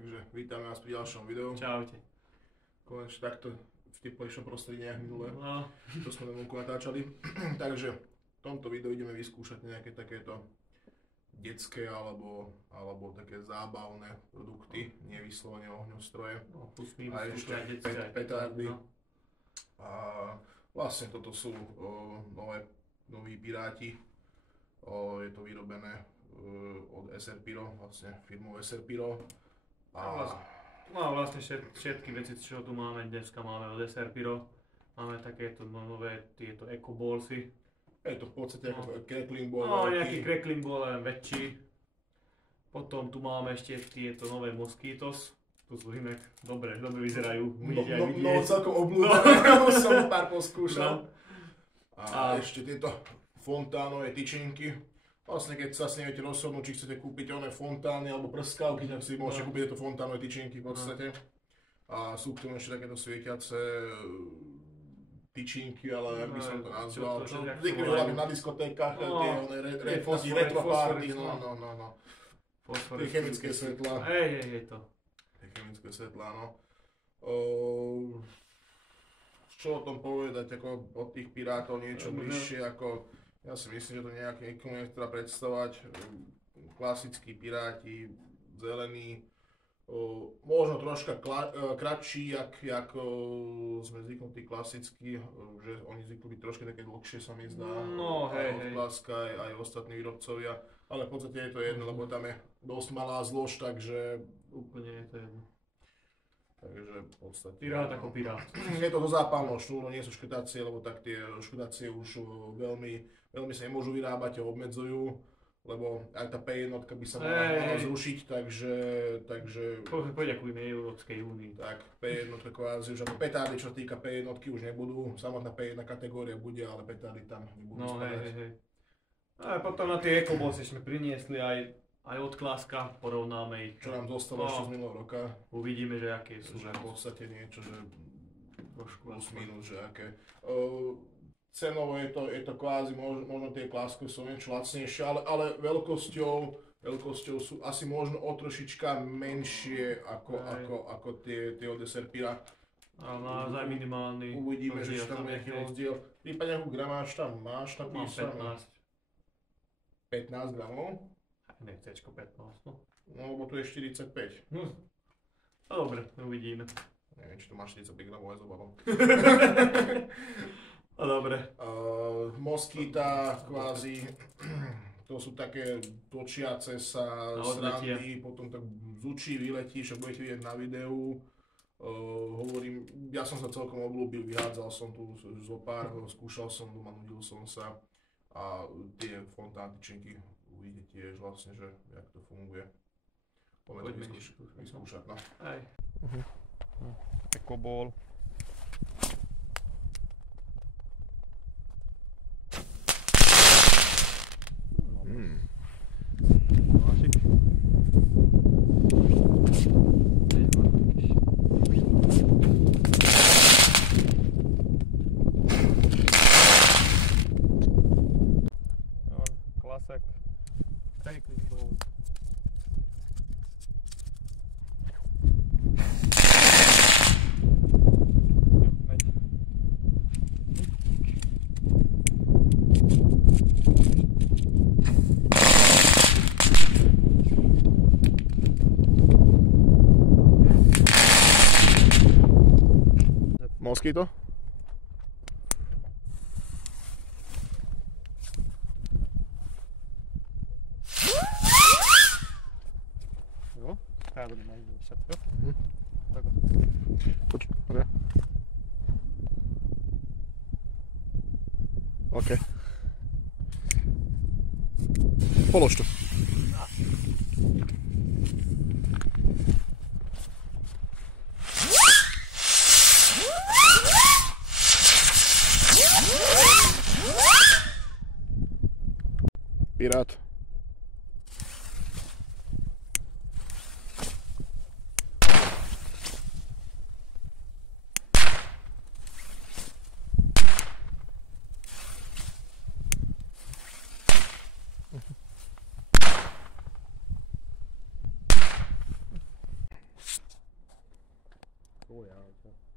Takže vítame vás pri ďalšom videu. Čaute. Konečne takto v teplejšom prostredí nejak minulé, No. čo sme vonku natáčali. Takže v tomto videu ideme vyskúšať nejaké takéto detské alebo také zábavné produkty, nevyslovene ohňostroje. No, plus minus, A ešte detské, petardy. no. A vlastne toto sú noví Piráti. Je to vyrobené od SRPiro, vlastne firmou SRPiro. No vlastne všetky veci, čo tu máme dneska, máme od SRPiro. Máme takéto nové tieto eco-ballsy. Je to v podstate ako crackling ball. No, nejaký crackling ball, len väčší. Potom tu máme ešte tieto nové Mosquitos. Tu sú inak dobre vyzerajú. No, celkom obľúbené, som pár poskúšal. No. A ešte tieto fontánové tyčinky. Vlastne keď sa s neviete rozhodnúť, či chcete kúpiť oné fontány alebo prskavky, tak si môžete kúpiť tieto fontánové tyčinky v podstate. A sú k tomu ešte takéto svietiace tyčinky, ale jak by som to nazval. Čo zvykli hlavne na diskotékach, tie retroparty, no. Tie chemické svetlá. Hej, to. Tie chemické svetlá, no. Čo o tom povedať, ako od tých Pirátov niečo bližšie, ako ja si myslím, že to niekomu nechce predstavovať. Klasickí Piráti, zelení, možno troška kratší, jak sme zvyknutí klasicky, že oni zvykli byť troška také dlhšie, sa mi zdá. No, hej. Od Klaska aj ostatní výrobcovia, ale v podstate je to jedno, lebo tam je dosť malá zlož, takže úplne je to jedno. Takže v podstate... Pirát ako pirát. Je to do zápalného šnúru, nie sú škrtácie, lebo tak tie škrtácie už veľmi sa nemôžu vyrábať a obmedzujú, lebo aj tá P1 by sa mala zrušiť, takže... Poďakujme Európskej únii. Tak, P1 kvázi už ako petardy, čo týka P1 už nebudú, samotná P1 kategória bude, ale petardy tam nebudú spadať. Hej. A potom na tie eco-ballsy sme priniesli aj od Klaska, porovnáme ich. Čo nám zostalo ešte z minulého roka. Uvidíme, že aké sú. V podstate niečo, že trošku plus minus, že aké. Cenovo je to kvázi, možno tie Klasky sú niečo lacnejšie, ale veľkosťou sú asi možno o trošička menšie ako tie od SRPira. Ale naozaj minimálny. Uvidíme, že tam je nejaký rozdiel. Prípadne akú gramáž tam máš napísané? 15 gramov? Ne, C-čko 15, no. No, lebo tu je 45. No dobre, uvidíme. Neviem, či to má 45 gramov aj s obalom. No dobre. Mosquita kvázi, to sú také točiace sa srandy, potom tak zučí, vyletí, však budete vidieť na videu. Hovorím, ja som sa celkom obľúbil, vyhádzal som tu zo pár, skúšal som doma, nudil som sa a tie fontántyčinky uvidíte tiež vlastne, že jak to funguje. Poďme to vyskúšať, no. Aj. Eco-ball. Klasek. Crackling ball. Mosquito? Jo, här vill man ju sätta upp. Okay. Okej. Polož to. Pirát. Fuj, ale to...